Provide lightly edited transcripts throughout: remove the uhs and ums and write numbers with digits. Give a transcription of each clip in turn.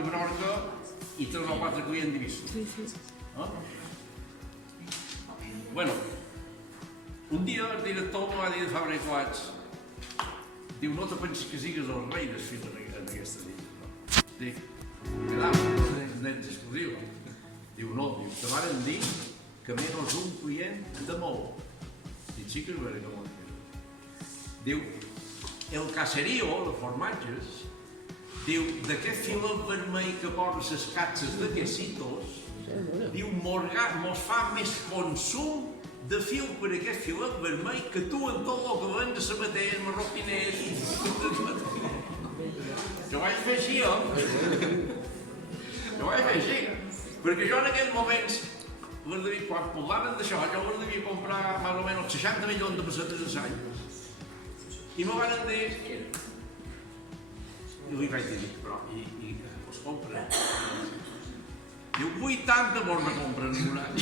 a Menorca i 3 o 4 clients divisos. Bueno, un dia el director em va dir de Fabra i Coats, diu, no te pensis que sigues el rei del fil en aquesta nit. Dic, quedava, nens exclusiu. Diu, no, diu, te varen dir que menys un client de molt. Dic, sí que és vera que molt. Diu, el caserío, de formatges, diu, d'aquest filet vermell que posa les catxes de quesitos, diu, mos fa més consum de fil per aquest filet vermell que tu en tot el que vens a sabaters, marroquiners... Jo vaig fer així, Jo vaig fer així. Perquè jo en aquells moments, quan parlaven d'això, jo les devia comprar més o menys 60 milions de pessetes a l'any. I me van dir... I li vaig dir, però, i els compren? Diu, 80 mos me compren en un any.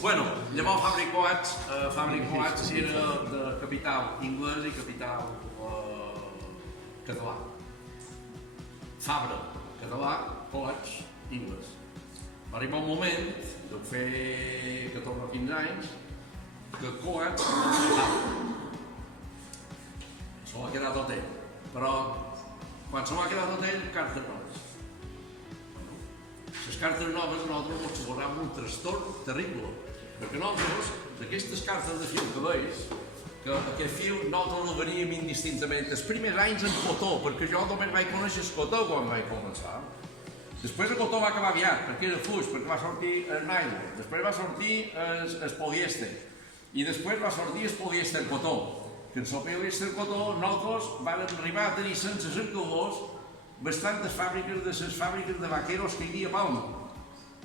Bueno, llavors Fabra i Coats era de capital anglès i capital català. Fabra, català, Coats, anglès. Va arribar un moment, deu fer 14 o 15 anys, que Coats no s'estava. Se l'ha quedat tot ell, però quan se l'ha quedat tot ell, cartes noves. Les cartes noves a nosaltres ens suposava un trastorn terrible, perquè nosaltres, d'aquestes cartes de fil que veus, que aquest fil nosaltres el veníem indistintament. Els primers anys en cotó, perquè jo només vaig conèixer el cotó quan vaig començar. Després el cotó va acabar aviat, perquè era fluix, perquè va sortir el nylon, després va sortir el polièster, i després va sortir el polièster cotó, que en el polièster cotó nosaltres vam arribar a tenir sense cercadors bastantes fàbriques de les fàbriques de vaqueros que hi havia a Palma,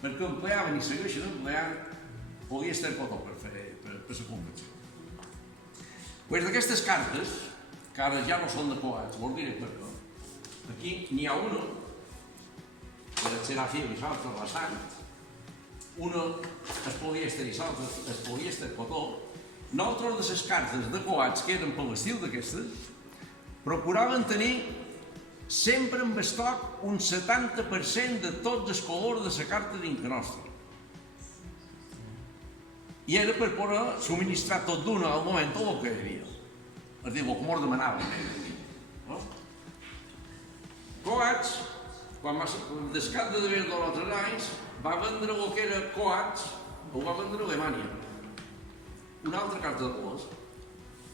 perquè empleaven i segueixen empleant polièster cotó per la convenció. Doncs d'aquestes cartes, que ara ja no són de Coats, vos diré per què. Aquí n'hi ha una, que és el Serafim i l'altre la sang, una és polièster i l'altre és polièster cotó. Nosaltres de les cartes de Coats, que eren per l'estil d'aquestes, procuraven tenir sempre en estoc un 70% de tots els colors de la carta dintre nostra. I era per poder subministrar tot d'una al moment tot el que hi havia. És a dir, el que mos demanaven. Coats, quan descat de d'haver 2 o 3 anys, va vendre el que era Coats, ho va vendre a Alemanya. Una altra carta de colors,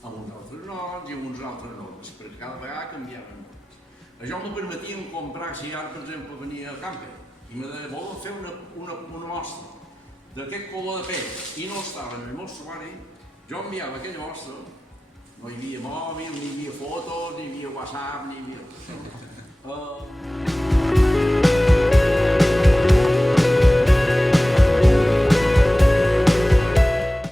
amb uns altres noms i amb uns altres noms, perquè cada vegada canviaven noms. Això m'ho permetien comprar, si ara, per exemple, venia a Camper, i me deia, volen fer una mostra d'aquest color de pell, i no estava en el meu suari, jo enviava aquella mostra, no hi havia mòbil, ni hi havia fotos, ni hi havia WhatsApp, ni hi havia...